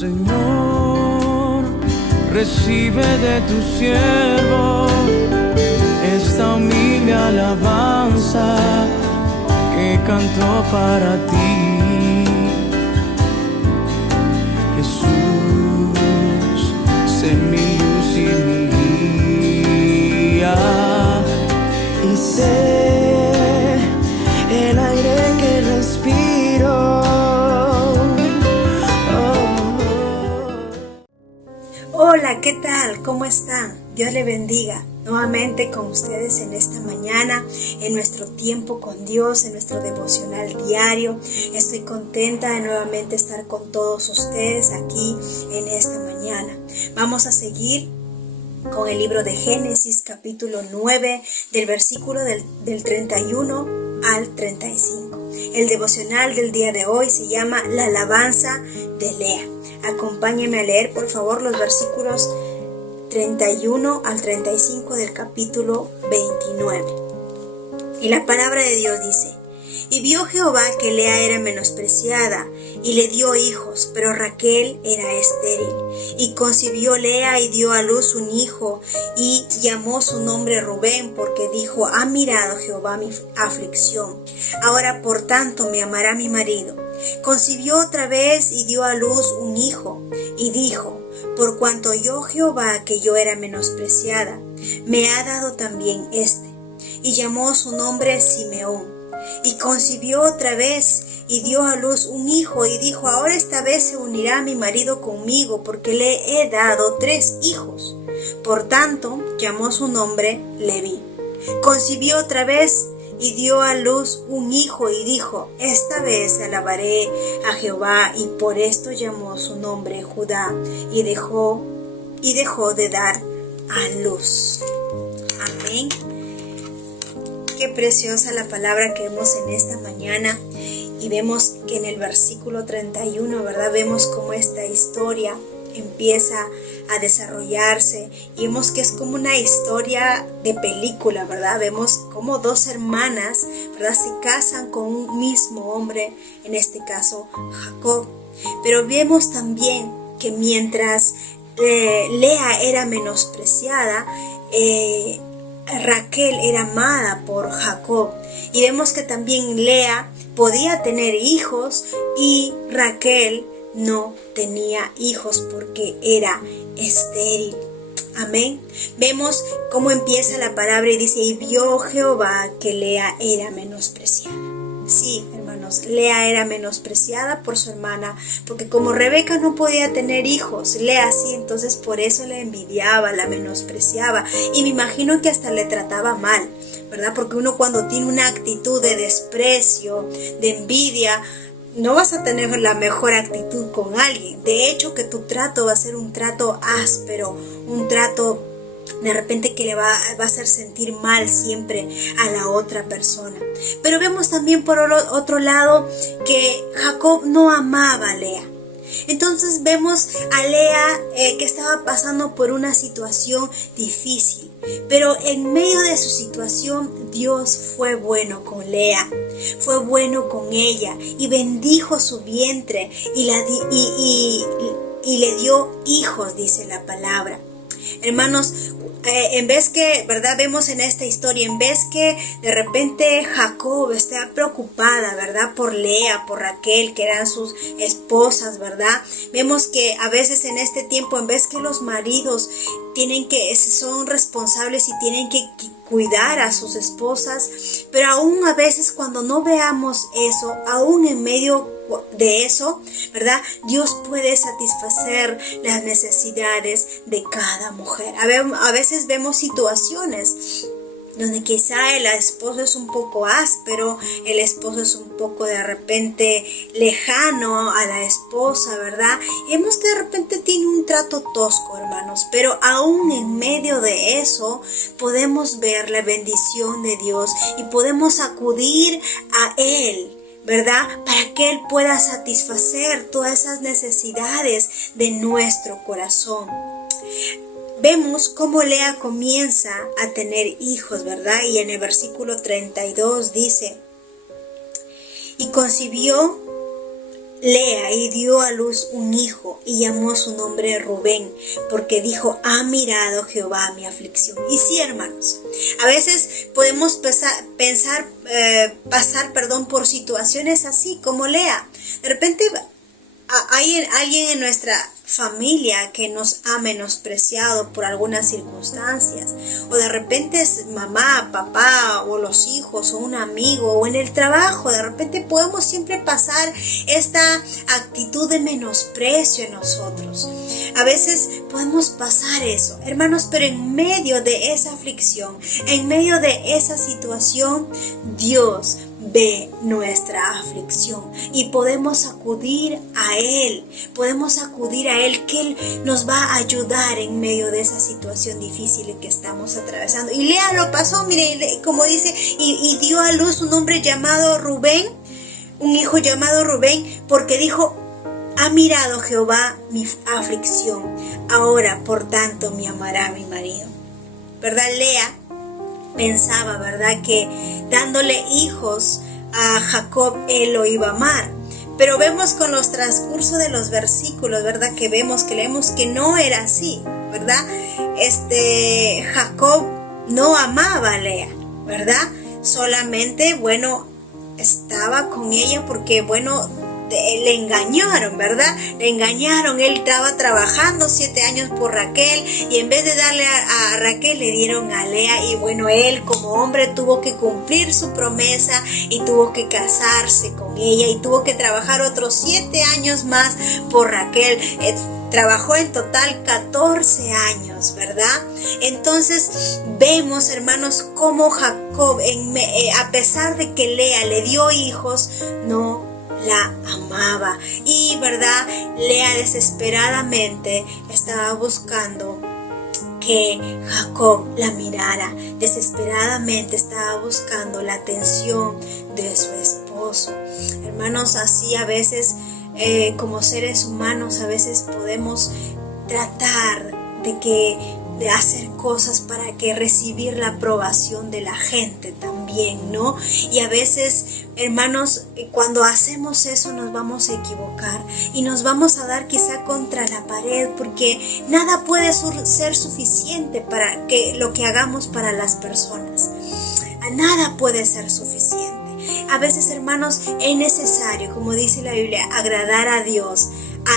Señor, recibe de tu siervo esta humilde alabanza que cantó para ti. Jesús, sé mi luz y mi guía, y sé el aire que respiro. Hola, ¿qué tal? ¿Cómo están? Dios le bendiga. Nuevamente con ustedes en esta mañana, en nuestro tiempo con Dios, en nuestro devocional diario. Estoy contenta de nuevamente estar con todos ustedes aquí en esta mañana. Vamos a seguir con el libro de Génesis, capítulo 9, del versículo del 31 al 35. El devocional del día de hoy se llama La alabanza de Lea. Acompáñenme a leer, por favor, los versículos 31 al 35 del capítulo 29. Y la palabra de Dios dice: Y vio Jehová que Lea era menospreciada, y le dio hijos, pero Raquel era estéril. Y concibió Lea y dio a luz un hijo, y llamó su nombre Rubén, porque dijo: Ha mirado Jehová mi aflicción. Ahora por tanto me amará mi marido. Concibió otra vez y dio a luz un hijo, y dijo: Por cuanto oyó Jehová que yo era menospreciada, me ha dado también este. Y llamó su nombre Simeón. Y concibió otra vez y dio a luz un hijo, y dijo: Ahora esta vez se unirá mi marido conmigo, porque le he dado 3 hijos. Por tanto llamó su nombre Leví. Concibió otra vez y dio a luz un hijo, y dijo: Esta vez alabaré a Jehová, y por esto llamó su nombre Judá, y dejó de dar a luz. Amén. Qué preciosa la palabra que vemos en esta mañana. Y vemos que en el versículo 31, ¿verdad? Vemos cómo esta historia empieza a desarrollarse, y vemos que es como una historia de película, ¿verdad? Vemos como 2 hermanas, ¿verdad?, se casan con un mismo hombre, en este caso Jacob. Pero vemos también que mientras Lea era menospreciada, Raquel era amada por Jacob. Y vemos que también Lea podía tener hijos y Raquel no tenía hijos porque era estéril. Amén. Vemos cómo empieza la palabra y dice: Y vio Jehová que Lea era menospreciada. Sí, hermanos, Lea era menospreciada por su hermana, porque como Rebeca no podía tener hijos, Lea sí, entonces por eso la envidiaba, la menospreciaba, y me imagino que hasta le trataba mal, ¿verdad? Porque uno cuando tiene una actitud de desprecio, de envidia, no vas a tener la mejor actitud con alguien. De hecho, que tu trato va a ser un trato áspero, un trato de repente que le va a hacer sentir mal siempre a la otra persona. Pero vemos también por otro lado que Jacob no amaba a Lea. Entonces vemos a Lea que estaba pasando por una situación difícil, pero en medio de su situación Dios fue bueno con Lea, fue bueno con ella, y bendijo su vientre y le dio hijos, dice la palabra. Hermanos, en vez que, ¿verdad?, vemos en esta historia, en vez que de repente Jacob esté preocupada, ¿verdad?, por Lea, por Raquel, que eran sus esposas, ¿verdad? Vemos que a veces en este tiempo, en vez que los maridos son responsables y tienen que cuidar a sus esposas, pero aún a veces cuando no veamos eso, aún en medio de eso, ¿verdad?, Dios puede satisfacer las necesidades de cada mujer. A veces vemos situaciones donde quizá el esposo es un poco áspero, el esposo es un poco de repente lejano a la esposa, ¿verdad? Y vemos que de repente tiene un trato tosco, hermanos, pero aún en medio de eso podemos ver la bendición de Dios y podemos acudir a Él, ¿verdad?, para que Él pueda satisfacer todas esas necesidades de nuestro corazón. Vemos cómo Lea comienza a tener hijos, ¿verdad? Y en el versículo 32 dice: Y concibió Lea y dio a luz un hijo y llamó su nombre Rubén, porque dijo, ha mirado Jehová mi aflicción. Y sí, hermanos, a veces podemos pasar por situaciones así como Lea. De repente hay alguien en nuestra familia que nos ha menospreciado por algunas circunstancias, o de repente es mamá, papá, o los hijos, o un amigo, o en el trabajo. De repente podemos siempre pasar esta actitud de menosprecio en nosotros. A veces podemos pasar eso, hermanos, pero en medio de esa aflicción, en medio de esa situación, Dios ve nuestra aflicción y podemos acudir a Él, que Él nos va a ayudar en medio de esa situación difícil que estamos atravesando. Y Lea lo pasó, mire, como dice, y dio a luz un hombre llamado Rubén, un hijo llamado Rubén, porque dijo, ha mirado Jehová mi aflicción, ahora por tanto me amará mi marido. ¿Verdad? Lea pensaba, ¿verdad?, que dándole hijos a Jacob él lo iba a amar. Pero vemos con los transcurso de los versículos, ¿verdad?, que leemos que no era así, ¿verdad? Jacob no amaba a Lea, ¿verdad? Solamente, estaba con ella porque, le engañaron, ¿verdad? Le engañaron. Él estaba trabajando 7 años por Raquel y en vez de darle a Raquel le dieron a Lea, y él como hombre tuvo que cumplir su promesa y tuvo que casarse con ella y tuvo que trabajar otros 7 años más por Raquel. Trabajó en total 14 años, ¿verdad? Entonces vemos, hermanos, cómo Jacob, a pesar de que Lea le dio hijos, no la amaba. Y, ¿verdad?, Lea desesperadamente estaba buscando que Jacob la mirara. Desesperadamente estaba buscando la atención de su esposo. Hermanos, así a veces, como seres humanos, a veces podemos tratar de hacer cosas para que recibir la aprobación de la gente también, ¿no? Y a veces, hermanos, cuando hacemos eso nos vamos a equivocar y nos vamos a dar quizá contra la pared, porque nada puede ser suficiente para que lo que hagamos para las personas. Nada puede ser suficiente. A veces, hermanos, es necesario, como dice la Biblia, agradar a Dios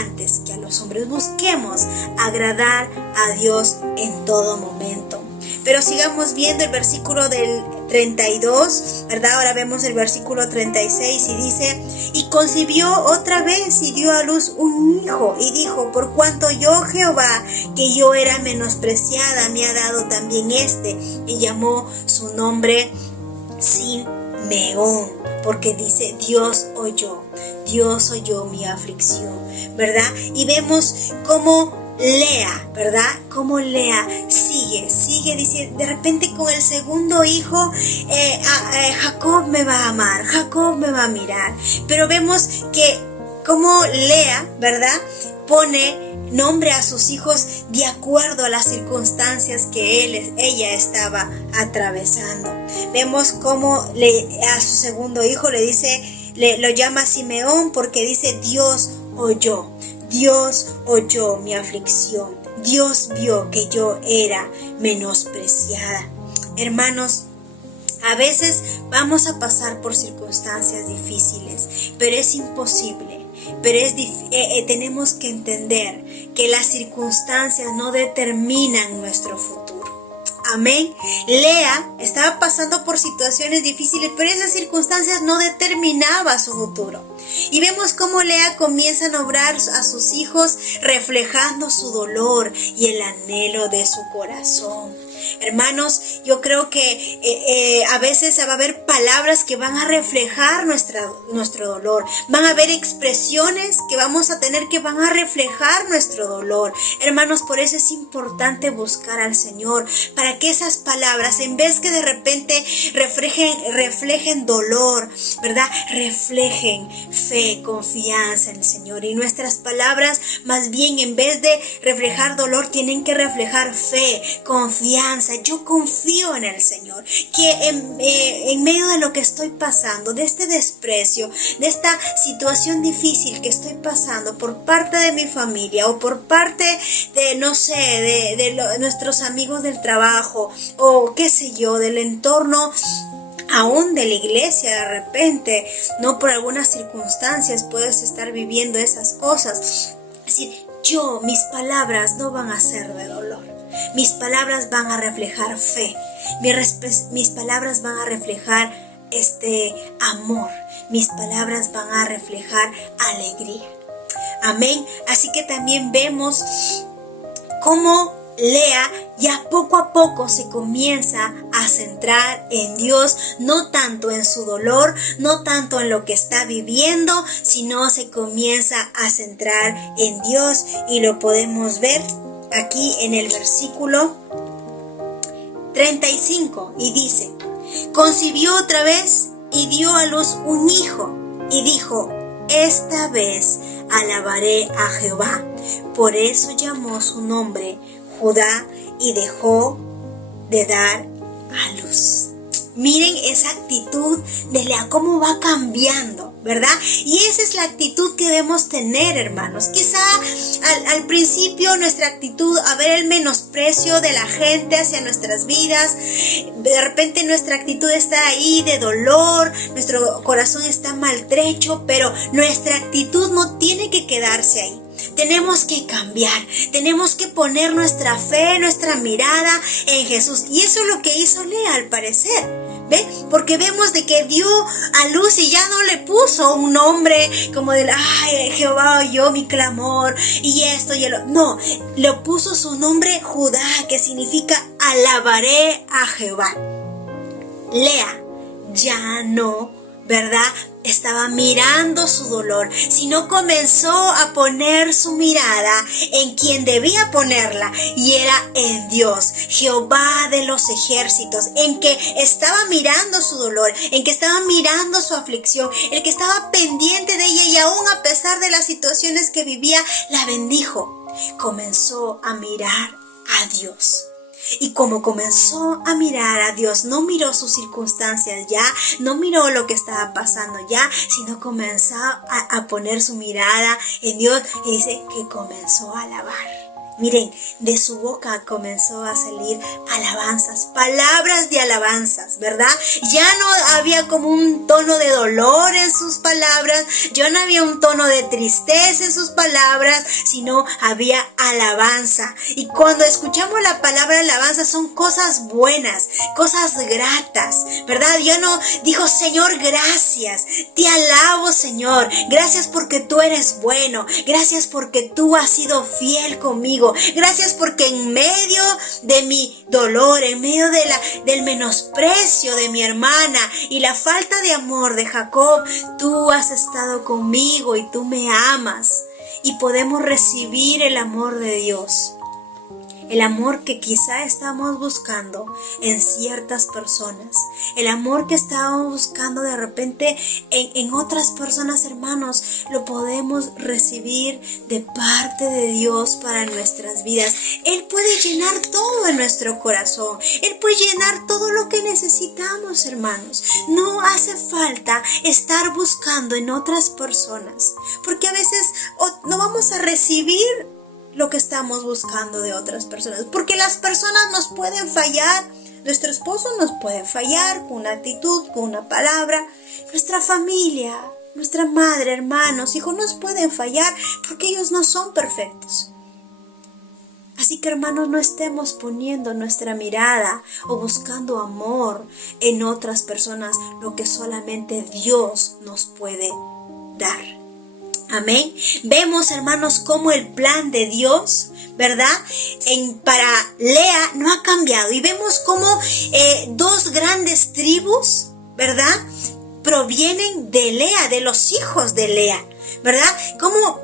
antes que a los hombres. Busquemos agradar a Dios en todo momento. Pero sigamos viendo el versículo del 32, ¿verdad? Ahora vemos el versículo 36 y dice, y concibió otra vez y dio a luz un hijo y dijo, por cuanto yo Jehová, que yo era menospreciada, me ha dado también y llamó su nombre Simeón, porque dice, Dios oyó mi aflicción, ¿verdad? Y vemos cómo Lea, ¿verdad? Cómo Lea sigue diciendo, de repente con el segundo hijo, Jacob me va a amar, Jacob me va a mirar. Pero vemos que como Lea, ¿verdad?, pone nombre a sus hijos de acuerdo a las circunstancias que ella estaba atravesando. Vemos cómo a su segundo hijo le dice, lo llama Simeón, porque dice, Dios oyó mi aflicción, Dios vio que yo era menospreciada. Hermanos, a veces vamos a pasar por circunstancias difíciles, pero es imposible. Tenemos que entender que las circunstancias no determinan nuestro futuro. Amén. Lea estaba pasando por situaciones difíciles, pero esas circunstancias no determinaban su futuro. Y vemos cómo Lea comienza a nombrar a sus hijos reflejando su dolor y el anhelo de su corazón. Hermanos, yo creo que a veces va a haber palabras que van a reflejar nuestro dolor. Van a haber expresiones que vamos a tener que van a reflejar nuestro dolor. Hermanos, por eso es importante buscar al Señor, para que esas palabras, en vez que de repente reflejen dolor, ¿verdad?, reflejen fe, confianza en el Señor. Y nuestras palabras Más bien, en vez de reflejar dolor, tienen que reflejar fe, confianza. Yo confío en el Señor, que en medio de lo que estoy pasando, de este desprecio, de esta situación difícil que estoy pasando por parte de mi familia o por parte de, no sé, de nuestros amigos del trabajo o qué sé yo, del entorno, aún de la iglesia, de repente, no, por algunas circunstancias puedes estar viviendo esas cosas. Es decir, mis palabras no van a ser de dolor. Mis palabras van a reflejar fe. Mis palabras van a reflejar amor. Mis palabras van a reflejar alegría. Amén. Así que también vemos cómo Lea ya poco a poco se comienza a centrar en Dios, no tanto en su dolor, no tanto en lo que está viviendo, sino se comienza a centrar en Dios, y lo podemos ver aquí en el versículo 35, y dice: concibió otra vez y dio a luz un hijo, y dijo: esta vez alabaré a Jehová. Por eso llamó su nombre Judá, y dejó de dar a luz. Miren esa actitud de Lea, cómo va cambiando, ¿verdad? Y esa es la actitud que debemos tener, hermanos. Quizá al principio nuestra actitud, a ver el menosprecio de la gente hacia nuestras vidas, de repente nuestra actitud está ahí de dolor, nuestro corazón está maltrecho, pero nuestra actitud no tiene que quedarse ahí. Tenemos que cambiar, tenemos que poner nuestra fe, nuestra mirada en Jesús. Y eso es lo que hizo Lea, al parecer. ¿Ve? Porque vemos de que dio a luz y ya no le puso un nombre como de Jehová oyó mi clamor y esto y el... No, le puso su nombre Judá, que significa alabaré a Jehová. Lea ya no, ¿verdad?, estaba mirando su dolor, sino comenzó a poner su mirada en quien debía ponerla, y era en Dios, Jehová de los ejércitos, en que estaba mirando su dolor, en que estaba mirando su aflicción, el que estaba pendiente de ella, y aún a pesar de las situaciones que vivía, la bendijo. Comenzó a mirar a Dios. Y como comenzó a mirar a Dios, no miró sus circunstancias ya, no miró lo que estaba pasando ya, sino comenzó a poner su mirada en Dios, y dice que comenzó a alabar. Miren, de su boca comenzó a salir alabanzas, palabras de alabanzas, ¿verdad? Ya no había como un tono de dolor en sus palabras, ya no había un tono de tristeza en sus palabras, sino había alabanza. Y cuando escuchamos la palabra alabanza, son cosas buenas, cosas gratas, ¿verdad? Ya no dijo: Señor, gracias, te alabo, Señor, gracias porque tú eres bueno, gracias porque tú has sido fiel conmigo. Gracias porque en medio de mi dolor, en medio del menosprecio de mi hermana y la falta de amor de Jacob, tú has estado conmigo y tú me amas. Y podemos recibir el amor de Dios. El amor que quizá estamos buscando en ciertas personas. El amor que estamos buscando de repente en otras personas, hermanos, lo podemos recibir de parte de Dios para nuestras vidas. Él puede llenar todo en nuestro corazón. Él puede llenar todo lo que necesitamos, hermanos. No hace falta estar buscando en otras personas, porque a veces no vamos a recibir lo que estamos buscando de otras personas, porque las personas nos pueden fallar. Nuestro esposo nos puede fallar con una actitud, con una palabra. Nuestra familia, nuestra madre, hermanos, hijos nos pueden fallar porque ellos no son perfectos. Así que, hermanos, no estemos poniendo nuestra mirada o buscando amor en otras personas, lo que solamente Dios nos puede dar. Amén. Vemos, hermanos, cómo el plan de Dios, ¿verdad?, para Lea no ha cambiado. Y vemos cómo dos grandes tribus, ¿verdad?, provienen de Lea, de los hijos de Lea, ¿verdad? Cómo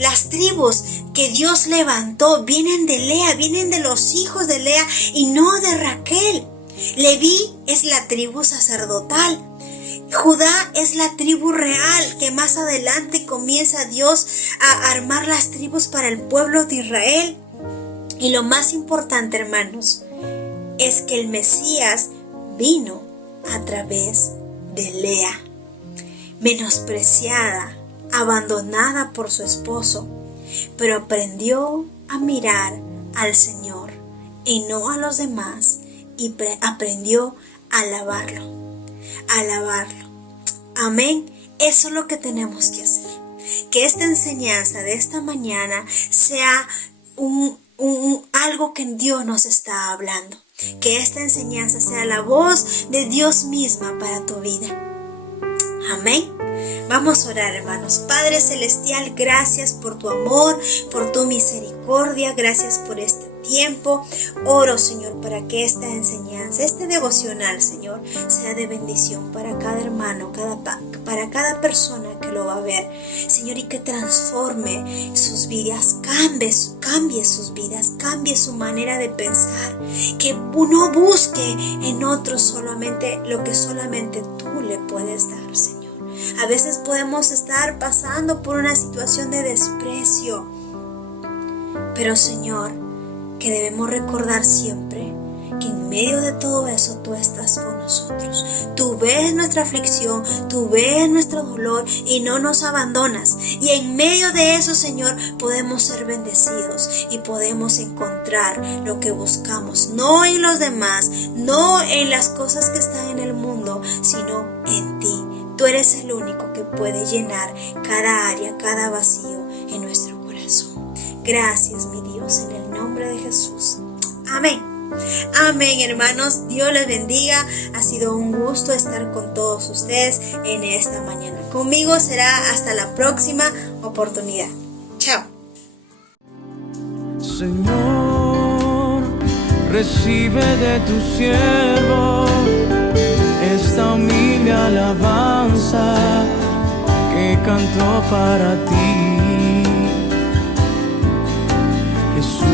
las tribus que Dios levantó vienen de Lea, vienen de los hijos de Lea y no de Raquel. Leví es la tribu sacerdotal. Judá es la tribu real que más adelante comienza Dios a armar las tribus para el pueblo de Israel. Y lo más importante, hermanos, es que el Mesías vino a través de Lea, menospreciada, abandonada por su esposo, pero aprendió a mirar al Señor y no a los demás, y aprendió a alabarlo. Amén. Eso es lo que tenemos que hacer. Que esta enseñanza de esta mañana sea algo que Dios nos está hablando. Que esta enseñanza sea la voz de Dios misma para tu vida. Amén. Vamos a orar, hermanos. Padre Celestial, gracias por tu amor, por tu misericordia, gracias por este tiempo. Oro, Señor, para que esta enseñanza, este devocional, Señor, sea de bendición para cada hermano, para cada persona que lo va a ver, Señor, y que transforme sus vidas, cambie sus vidas, cambie su manera de pensar, que uno busque en otros solamente lo que solamente tú le puedes dar, Señor. A veces podemos estar pasando por una situación de desprecio, pero Señor, que debemos recordar siempre que en medio de todo eso tú estás con nosotros. Tú ves nuestra aflicción, tú ves nuestro dolor y no nos abandonas. Y en medio de eso, Señor, podemos ser bendecidos y podemos encontrar lo que buscamos, no en los demás, no en las cosas que están en el mundo, sino en ti. Tú eres el único que puede llenar cada área, cada vacío en nuestro corazón. Gracias, mi Dios, en el nombre de Jesús. Amén. Amén, hermanos. Dios les bendiga. Ha sido un gusto estar con todos ustedes en esta mañana. Conmigo será hasta la próxima oportunidad. Chao. Señor, recibe de tu siervo esta humilde alabanza que cantó para ti, Jesús.